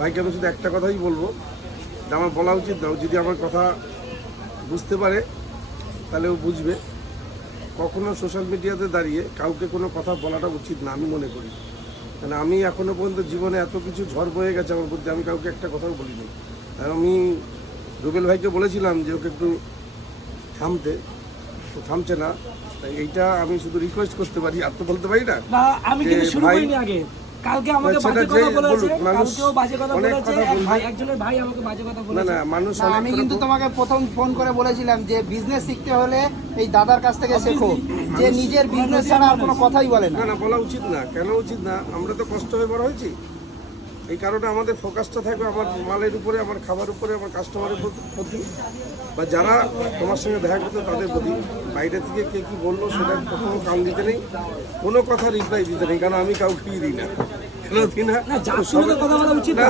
ভাইকে আমি শুধু একটা কথাই বলবো, যে আমার বলা উচিত না, যদি আমার কথা বুঝতে পারে তাহলে ও বুঝবে। কখনো সোশ্যাল মিডিয়াতে দাঁড়িয়ে কাউকে কোনো কথা বলাটা উচিত না আমি মনে করি। কারণ আমি এখনও পর্যন্ত জীবনে এত কিছু ঝড় বয়ে গেছে আমার মধ্যে, আমি কাউকে একটা কথাও বলিনি। আর আমি রুবেল ভাইকে বলেছিলাম যে ওকে একটু থামতে, তো থামছে না। তাই এইটা আমি শুধু রিকোয়েস্ট করতে পারি, আর তো বলতে পারি না। আমি কিন্তু শুরু করিনি আগে, কালকে আমাকে বাজে কথা বলেছে, কালকেও বাজে কথা বলেছে, একজনের ভাই আমাকে বাজে কথা বলেছে। না মানুষ আমি কিন্তু তোমাকে প্রথম ফোন করে বলেছিলাম যে বিজনেস শিখতে হলে এই দাদার কাছ থেকে শেখো, যে নিজের বিজনেস ছাড়া আর কোনো কথাই বলে না। না বলা উচিত না। কেন উচিত না? আমরা তো কষ্ট হয়ে বড় হয়েছি, এই কারণে আমাদের ফোকাসটা থাকবে আমার মালের উপরে, আমার খাবার উপরে, আমার কাস্টমারের প্রতি, বা যারা তোমার সঙ্গে দেখা করতো তাদের প্রতি। বাইরে থেকে কে কী বললো সেটা কখনো কান দিতে নেই, কোনো কথা রিপ্লাই দিতে নেই, কারণ আমি কাউকে দিই না, কেন দিই না। কথা বলা উচিত না।